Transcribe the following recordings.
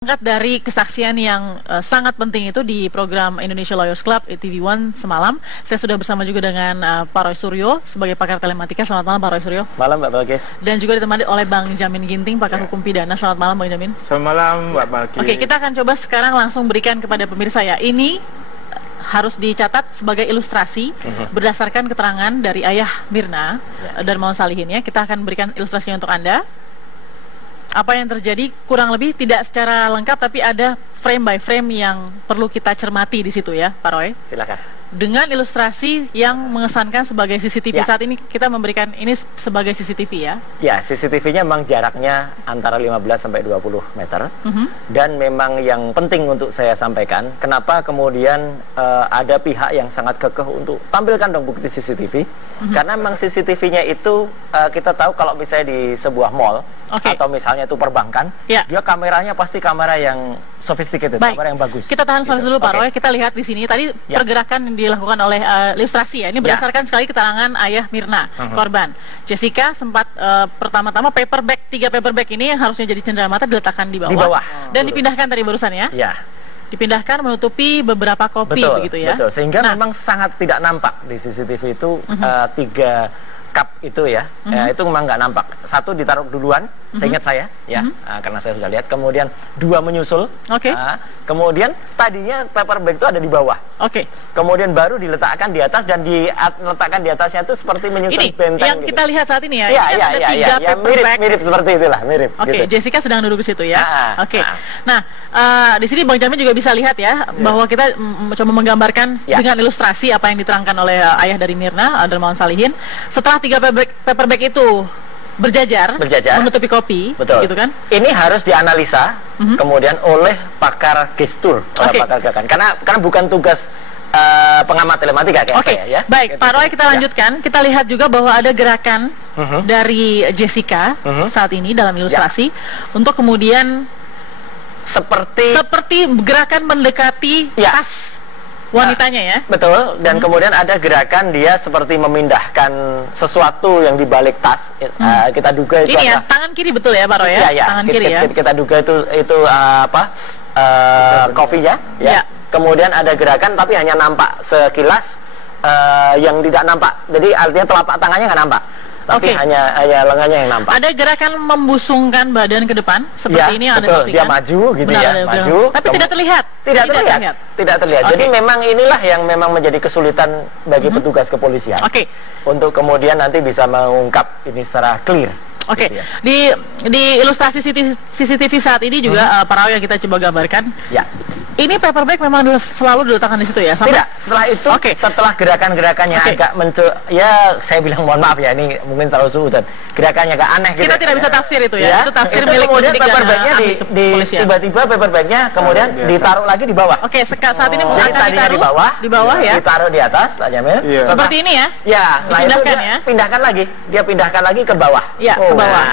Angkat dari kesaksian yang sangat penting itu di program Indonesia Lawyers Club TV1 semalam. Saya sudah bersama juga dengan Pak Roy Suryo sebagai pakar telematika. Selamat malam Pak Roy Suryo. Malam Mbak Balkis. Dan juga ditemani oleh Bang Jamin Ginting, pakar hukum pidana. Selamat malam Bang Jamin. Selamat malam Mbak Balkis. Oke, kita akan coba sekarang langsung berikan kepada pemirsa ya. Ini harus dicatat sebagai ilustrasi berdasarkan keterangan dari ayah Mirna dan Maun Salihin ya. Kita akan berikan ilustrasinya untuk Anda. Apa yang terjadi kurang lebih tidak secara lengkap, tapi ada frame by frame yang perlu kita cermati di situ ya, Pak Roy. Silakan. Dengan ilustrasi yang mengesankan sebagai CCTV. Saat ini kita memberikan ini sebagai CCTV ya. Ya, CCTV-nya memang jaraknya antara 15 sampai 20 meter. Dan memang yang penting untuk saya sampaikan, kenapa kemudian ada pihak yang sangat kekeh untuk tampilkan dong bukti CCTV. Karena memang CCTV-nya itu kita tahu kalau misalnya di sebuah mall atau misalnya itu perbankan, dia kameranya pasti kamera yang sophisticated, kamera yang bagus. Kita tahan sampai dulu Pak Roy, kita lihat di sini tadi pergerakan yang dilakukan oleh ilustrasi ya. Ini berdasarkan sekali keterangan ayah Mirna, korban. Jessica sempat pertama-tama paperback, 3 paperback ini yang harusnya jadi cenderamata diletakkan di bawah. Dan dipindahkan tadi barusan ya. Dipindahkan menutupi beberapa kopi begitu ya. Betul, sehingga memang sangat tidak nampak di CCTV itu 3 cup itu ya, itu memang nggak nampak. 1 ditaruh duluan, seingat saya ya, karena saya sudah lihat. Kemudian 2 menyusul. Kemudian tadinya paper bag itu ada di bawah. Kemudian baru diletakkan di atas, dan diletakkan di atasnya itu seperti menyusun benteng. Yang kita lihat saat ini ya. Iya, mirip seperti itulah, mirip. Gitu. Jessica sedang duduk di situ ya. Nah, di sini Bang Jamin juga bisa lihat ya, bahwa kita coba menggambarkan dengan ilustrasi apa yang diterangkan oleh ayah dari Mirna, Maun Salihin. Setelah 3 paperback itu berjajar menutupi kopi, gitu kan? Ini harus dianalisa kemudian oleh pakar gestur, pakar gerakan. Karena bukan tugas pengamat telematika kayak saya ya. Baik, Pak Roy, kita lanjutkan. Kita lihat juga bahwa ada gerakan dari Jessica saat ini dalam ilustrasi untuk kemudian seperti gerakan mendekati tas wanitanya ya. Betul, dan kemudian ada gerakan dia seperti memindahkan sesuatu yang di balik tas. Kita duga itu ini ya, tangan kiri betul ya Pak Roy ya? Tangan kiri ya. Kita duga itu kopinya ya. Kemudian ada gerakan tapi hanya nampak sekilas yang tidak nampak. Jadi artinya telapak tangannya nggak nampak. Tapi hanya lengannya yang nampak. Ada gerakan membusungkan badan ke depan seperti ini yang Anda saksikan. Dia maju gitu ya, maju. Tapi tidak terlihat. Tidak terlihat. Jadi memang inilah yang memang menjadi kesulitan bagi petugas kepolisian. Untuk kemudian nanti bisa mengungkap ini secara clear. Gitu ya. Di ilustrasi CCTV saat ini juga Pak Roy yang kita coba gambarkan. Ini paperback memang selalu diletakkan di situ ya? Tidak, setelah itu, setelah gerakan-gerakannya agak ya saya bilang mohon maaf ya, ini mungkin terlalu suudan. Gerakannya agak aneh gitu. Kita tidak bisa tafsir itu ya, itu tafsir milik kemudian paperbacknya tiba-tiba paperbacknya kemudian ditaruh lagi di bawah. Saat ini akan ditaruh di bawah ya. Ditaruh di atas, Pak Jamil. Seperti ini ya? Ya, dipindahkan ya? Dia pindahkan lagi ke bawah. Ke bawah.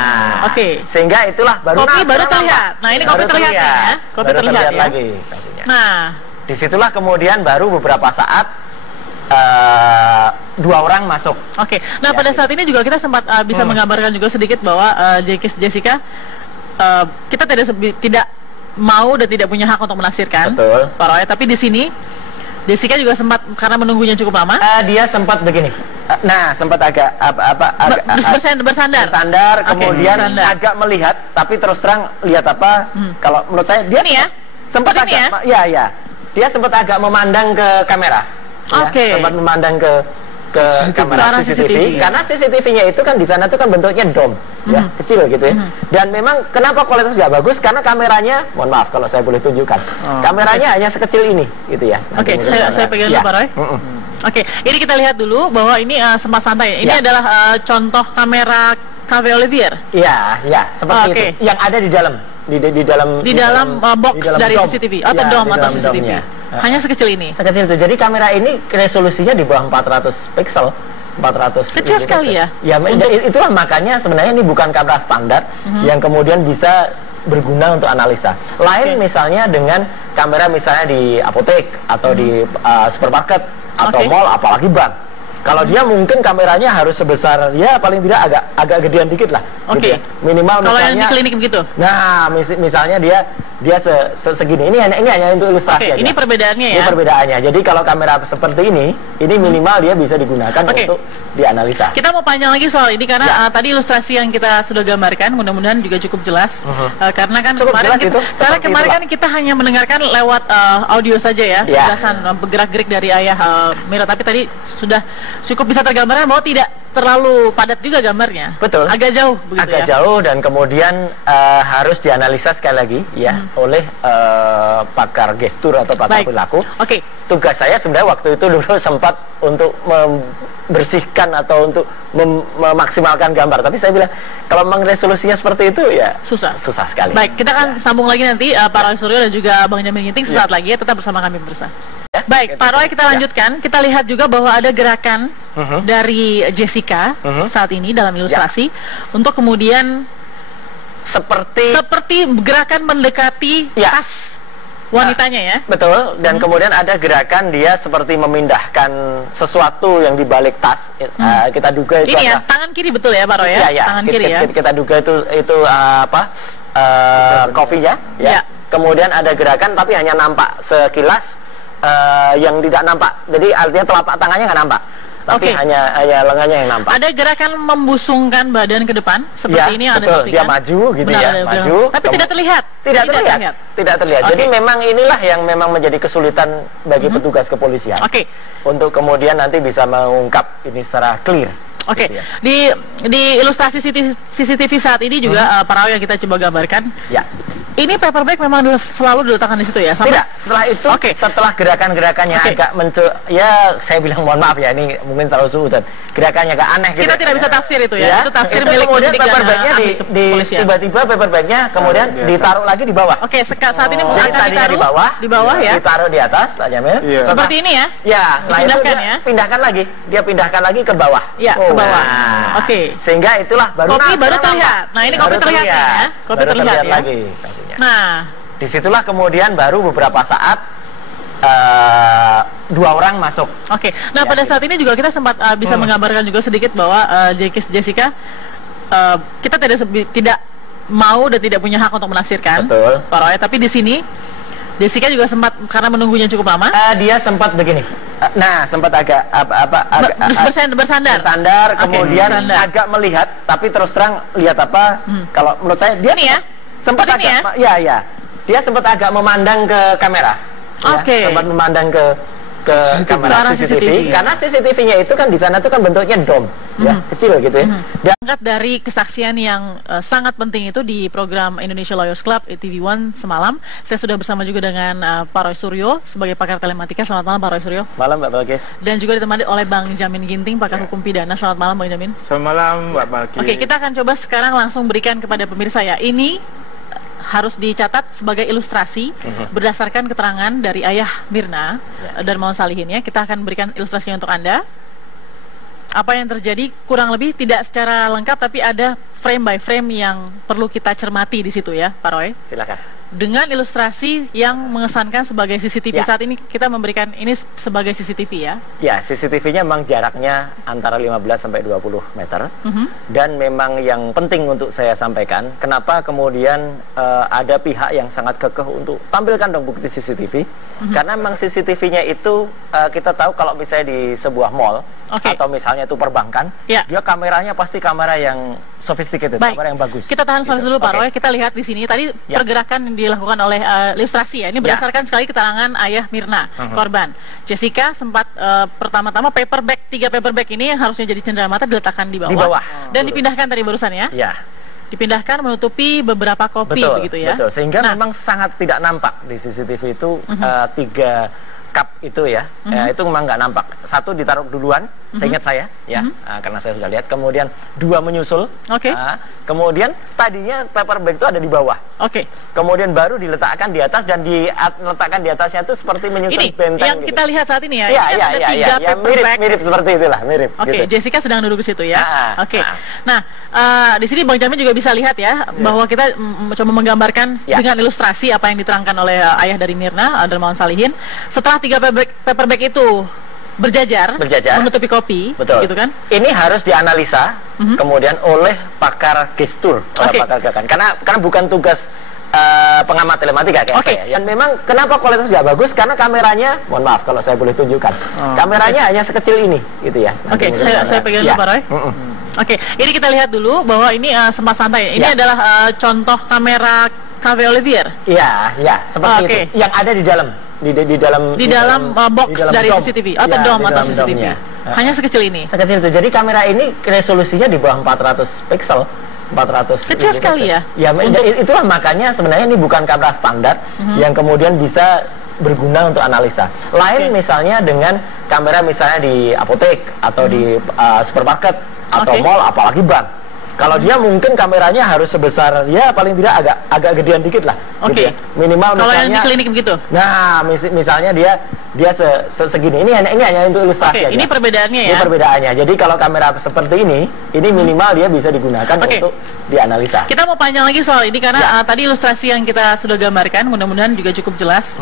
Sehingga itulah baru kopi baru terlihat. Nah, ini kopi terlihat ya. Kopi terlihat ya. Nah, disitulah kemudian baru beberapa saat 2 orang masuk. Nah pada saat ini juga kita sempat bisa menggambarkan juga sedikit bahwa Jessica kita tidak mau dan tidak punya hak untuk menafsirkan, Pak Roy. Tapi di sini Jessica juga sempat, karena menunggunya cukup lama. Dia sempat begini. Sempat agak bersandar. Kemudian agak melihat, tapi terus terang lihat apa? Kalau menurut saya dia ini ya. Sempat agak, dia sempat agak memandang ke kamera. Sempat memandang ke kamera CCTV. Karena CCTV-nya itu kan di sana tuh kan bentuknya dome, ya kecil gitu ya. Dan memang kenapa kualitas nggak bagus? Karena kameranya, mohon maaf kalau saya boleh tunjukkan, kameranya hanya sekecil ini, gitu ya. Saya pegang dulu Pak Roy. Ini kita lihat dulu bahwa ini sempat santai. Ini adalah contoh kamera Cafe Olivier. Iya, seperti itu. Yang ada di dalam. Di dalam box dari CCTV atau dome atau CCTV. Hanya sekecil ini. Sekecil itu. Jadi kamera ini resolusinya di bawah 400 pixel. 400. Kecil sekali ya. Itulah makanya sebenarnya ini bukan kamera standar yang kemudian bisa berguna untuk analisa. Lain misalnya dengan kamera misalnya di apotek atau di supermarket atau mall, apalagi bank. Kalau dia mungkin kameranya harus sebesar, ya paling tidak agak gedean dikit lah. Oke. Gitu ya. Minimal kalau misalnya. Yang di klinik begitu. Nah, misalnya dia dia segini. Ini hanya untuk ilustrasi aja. Ini perbedaannya ya. Ini perbedaannya. Jadi kalau kamera seperti ini minimal dia bisa digunakan untuk dianalisa. Kita mau panjang lagi soal ini karena tadi ilustrasi yang kita sudah gambarkan mudah-mudahan juga cukup jelas. Karena kan kemarin kan kita hanya mendengarkan lewat audio saja ya, penjelasan bergerak-gerik dari ayah Mirna. Tapi tadi sudah cukup bisa tergambarkan bahwa tidak terlalu padat juga gambarnya. Betul. Agak jauh begitu agak jauh, dan kemudian harus dianalisa sekali lagi ya oleh pakar gestur atau pakar perilaku. Tugas saya sebenarnya waktu itu dulu sempat untuk membersihkan atau untuk memaksimalkan gambar, tapi saya bilang kalau memang resolusinya seperti itu ya susah sekali. Baik, kita akan sambung lagi nanti Pak Roy Suryo dan juga Bang Jamin Ginting sesaat lagi ya, tetap bersama kami pemirsa. Baik, Pak Roy, kita lanjutkan. Kita lihat juga bahwa ada gerakan dari Jessica saat ini dalam ilustrasi untuk kemudian seperti gerakan mendekati tas wanitanya ya. Betul, dan kemudian ada gerakan dia seperti memindahkan sesuatu yang dibalik tas. Kita duga itu ini ya, tangan kiri betul ya Pak Roy ya? Tangan kiri ya. Kita duga itu kopinya ya. Kemudian ada gerakan tapi hanya nampak sekilas yang tidak nampak. Jadi artinya telapak tangannya nggak nampak. Tapi hanya lengannya yang nampak. Ada gerakan membusungkan badan ke depan seperti ini yang Anda saksikan. Dia maju gitu ya, maju. Tapi tidak terlihat. Tidak terlihat. Jadi memang inilah yang memang menjadi kesulitan bagi petugas kepolisian. Untuk kemudian nanti bisa mengungkap ini secara clear. Gitu ya. Di ilustrasi CCTV saat ini juga Pak Roy yang kita coba gambarkan. Ini paper bag memang selalu diletakkan di situ ya? Tidak, setelah itu, setelah gerakan-gerakannya agak ya saya bilang mohon maaf ya, ini mungkin terlalu suudan. Gerakannya agak aneh gitu. Kita tidak bisa tafsir itu ya, itu tafsir milik kemudian paper bagnya tiba-tiba paper bagnya kemudian ditaruh lagi di bawah. Saat ini mungkin ditaruh di bawah ya. Ditaruh di atas, Pak Jamil. Seperti ini ya? Ya, dipindahkan ya? Pindahkan lagi, dia pindahkan lagi ke bawah. Ya, ke bawah. Sehingga itulah kopi baru terlihat. Nah, ini kopi terlihat ya? Kopi terlihat ya? Nah, disitulah kemudian baru beberapa saat dua orang masuk. Nah pada saat ini juga kita sempat bisa menggambarkan juga sedikit bahwa Jessica kita tidak mau dan tidak punya hak untuk menafsirkan. Betul. Pak Roy, tapi di sini Jessica juga sempat karena menunggunya cukup lama. Dia sempat begini. Sempat agak bersandar, kemudian agak melihat, tapi terus terang lihat apa? Kalau menurut saya dia ini ya. Sempat agak, dia sempat agak memandang ke kamera. Sempat memandang ke kamera CCTV. Karena CCTV-nya itu kan di sana itu kan bentuknya dom, kecil gitu ya. Dan dari kesaksian yang sangat penting itu di program Indonesia Lawyers Club TV1 semalam, saya sudah bersama juga dengan Pak Roy Suryo sebagai pakar telematika. Selamat malam Pak Roy Suryo. Malam Mbak Balkis. Dan juga ditemani oleh Bang Jamin Ginting, pakar hukum pidana. Selamat malam Bang Jamin. Selamat malam Mbak Balkis. Kita akan coba sekarang langsung berikan kepada pemirsa ya. Ini harus dicatat sebagai ilustrasi berdasarkan keterangan dari ayah Mirna dan Maon Salihin ya. Kita akan berikan ilustrasinya untuk Anda. Apa yang terjadi kurang lebih tidak secara lengkap, tapi ada frame by frame yang perlu kita cermati di situ ya, Pak Roy. Silakan. Dengan ilustrasi yang mengesankan sebagai CCTV. Saat ini kita memberikan ini sebagai CCTV ya. Ya, CCTV-nya memang jaraknya antara 15 sampai 20 meter. Dan memang yang penting untuk saya sampaikan, kenapa kemudian ada pihak yang sangat kekeh untuk tampilkan dong bukti CCTV. Karena memang CCTV-nya itu kita tahu kalau misalnya di sebuah mall atau misalnya itu perbankan, dia kameranya pasti kamera yang sophisticated, kamera yang bagus. Kita tahan sampai dulu Pak Roy. Kita lihat di sini tadi pergerakan dilakukan oleh ilustrasi ya. Ini berdasarkan sekali keterangan ayah Mirna, korban. Jessica sempat pertama-tama paper bag, 3 paper bag ini yang harusnya jadi cenderamata diletakkan di bawah. Dan dipindahkan tadi barusan ya. Dipindahkan menutupi beberapa kopi begitu ya. Betul. Sehingga memang sangat tidak nampak di CCTV itu 3 cup itu ya, itu memang nggak nampak. 1 ditaruh duluan, seingat saya ya, karena saya sudah lihat. Kemudian 2 menyusul. Kemudian tadinya paper bag itu ada di bawah. Kemudian baru diletakkan di atas, dan diletakkan di atasnya itu seperti menyusun benteng. Yang kita lihat saat ini ya. Iya, mirip seperti itulah, mirip. Gitu. Jessica sedang duduk di situ ya. Nah, di sini Bang Jamin juga bisa lihat ya bahwa kita coba menggambarkan dengan ilustrasi apa yang diterangkan oleh ayah dari Mirna, Maon Salihin. Setelah 3 paper bag itu berjajar menutupi kopi, gitu kan? Ini harus dianalisa kemudian oleh pakar gestur, pakar gerakan. Karena bukan tugas pengamat telematika kayak saya. Dan memang kenapa kualitas nggak bagus? Karena kameranya, mohon maaf kalau saya boleh tunjukkan, kameranya hanya sekecil ini, gitu ya. Oke, saya pegang dulu, Pak Roy. Oke, ini kita lihat dulu bahwa ini Sempat Santai. Ini adalah contoh kamera Cafe Olivier. Iya, seperti itu. Yang ada di dalam, di dalam box dari CCTV atau dome atau CCTV. Hanya sekecil ini. Sekecil itu. Jadi kamera ini resolusinya di bawah 400 pixel. 400 kecil sekali ya. Ya, itulah makanya sebenarnya ini bukan kamera standar yang kemudian bisa berguna untuk analisa. Lain misalnya dengan kamera misalnya di apotek atau di supermarket atau mall, apalagi bank. Kalau dia mungkin kameranya harus sebesar, ya paling tidak agak gedean dikit lah. Gitu ya. Minimal kalau misalnya. Yang di klinik begitu. Nah, misalnya dia segini. Ini hanya untuk ilustrasi aja. Ini perbedaannya ya. Ini perbedaannya. Jadi kalau kamera seperti ini minimal dia bisa digunakan untuk dianalisa. Kita mau panjang lagi soal ini karena tadi ilustrasi yang kita sudah gambarkan mudah-mudahan juga cukup jelas.